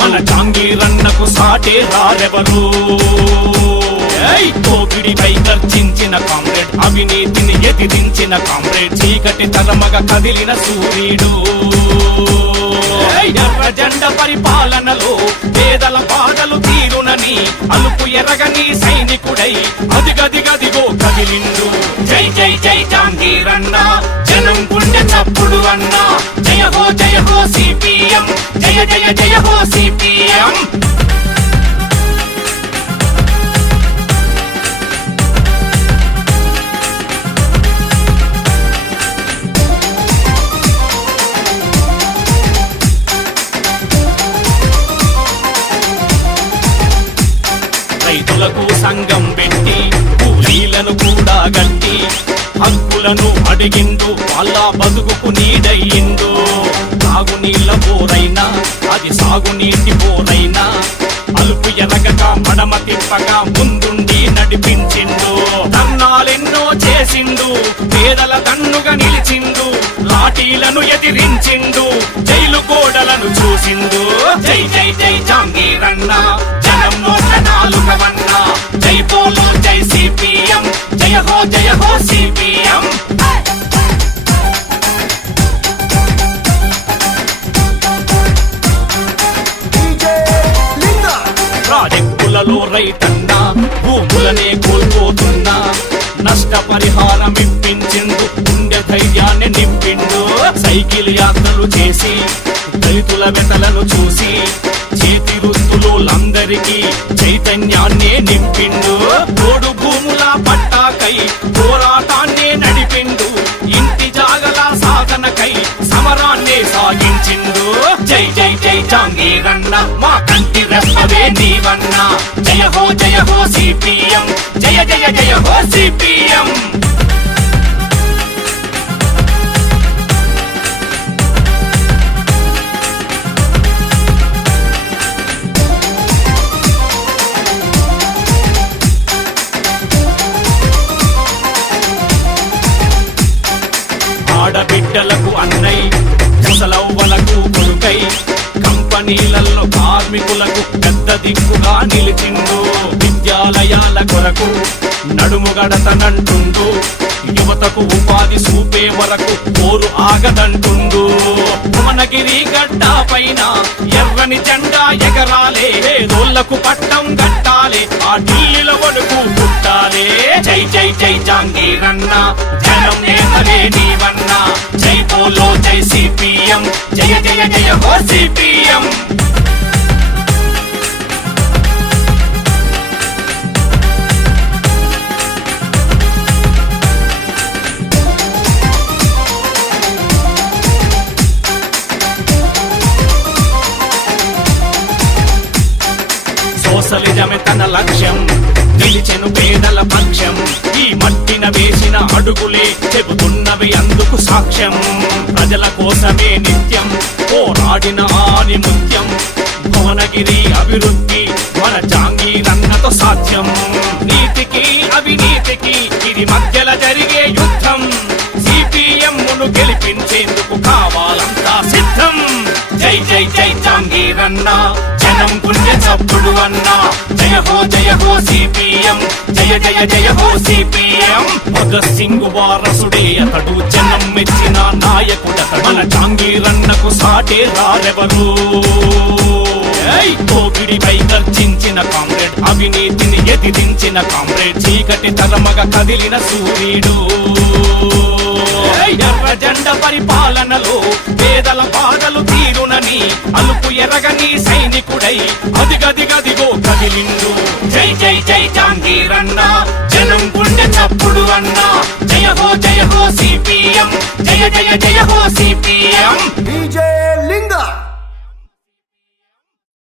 మన జాంగీరన్నకు సాటే రారెవరు దోపిడిపై గర్జించిన కామ్రేడ్ అవినీతిని ఎదిరించిన కామ్రేడ్ చీకటి తరమగా కదిలిన సూర్యుడు ఎర్ర జెండ పరిపాలనలో పేదల బాధలు తీరునని అలుపు ఎరగని సైనికుడై అదిగదిగదిగో కదిలిండు జై జై జై జాంగీరన్న జనం గుండె చప్పుడు అన్న జయ హో సిపిఎం జయ జయ జయ హో సిపిఎం రైతులకు సంఘం పెట్టి కూలీలను కూడా గట్టి హక్కులను అడిగిండు వాళ్ళ బతుకుకు నీడయ్యిండు తాగునీళ్ళ బోరైనా అది సాగునీటి బోరైనా అలుపు ఎరగక మడమ తిప్పగా ముందుండి నడిపించిండు ధర్నాలెన్నో చేసిండు పేదల దన్నుగా నిలిచిండు లాఠీలను ఎదిరించిండు జైలు గోడలను చూసిండు జై జై జై జాంగీరన్న జనం నోట్ల నాలుగవన్న జై పోలో జై సిపిఎం జయ హో సిపిఎం ప్రాజెక్టులలో రైతన్నా భూములనే కోల్పోతున్నా నష్టపరిహారం ఇప్పించిండు గుండె ధైర్యాన్ని నింపిండు సైకిల్ యాత్రలు చేసి దళితుల వెతలను చూసి చేతి వృత్తులందరికీ చైతన్యాన్నే నింపిండు తోడు భూముల పట్టాకై పోరాటాన్నే నడిపిండు ఇంటి జాగల సాధనకై సమరాన్నే సాగించిండు జై జై జై జాంగీరన్న మా కంటి రెప్పవే నీవన్న జయ హో సిపిఎం జయ జయ జయ హో సిపిఎం ఆడబిడ్డలకు అన్నై ముసలవ్వలకు కొడుకై కంపెనీలలో కార్మికులకు పెద్ద దిక్కుగా నిలిచిండు విద్యాలయాల కొరకు నడుముగడతనంటుండు యువతకు ఉపాధి చూపే వరకు పోరు ఆగదంటుండు భువనగిరి గడ్డ పైన ఎర్రని జెండా ఎగరాలే రోళ్లకు పట్టం గట్టాలే ఆ ఢిల్లీలో వడుకు పుట్టాలే జై జై జై జాంగీరన్న జనం నేతలే నీవన్న జై పోలో జై సిపిఎం జయ జయ జయ హో సిపిఎం సోషలిజమే తన లక్ష్యం నిలిచెను పేదల పక్షం ఈ మట్టిన వేసిన అడుగులే చెబుతున్నవి అందుకు సాక్ష్యం ప్రజల కోసమే నిత్యం పోరాడిన ఆని ముత్యం భువనగిరి అభివృద్ధి మన జాంగీరన్నతో సాధ్యం నీతికి అవినీతికి ఇది మధ్యల జరిగే యుద్ధం సిపిఎంను గెలిపించేందుకు కావాలంతా సిద్ధం జై జై జై జాంగీరన్న జనం గుండె చప్పుడు అన్నా జయ హో సిపిఎం జయ జయ జయ హో సిపిఎం భగత్ సింగ్ వారసుడే అతడు జనం మెచ్చిన నాయకుడతడు మన జాంగీరన్నకు సాటే రారెవరు దోపిడిపై గర్జించిన కామ్రేడ్ అవినీతిని ఎదిరించిన కామ్రేడ్ చీకటి తరమగా కదిలిన సూర్యుడు ఎర్ర జెండ పరిపాలనలో పేదల బాధలు తీరునని అలుపు ఎరగని సైనికుడై అదిగదిగదిగో కదిలిండు జై జై జై జాంగీరన్న జనం గుండె చప్పుడు అన్న జయ హో సిపిఎం జయ జయ జయ హో సిపిఎం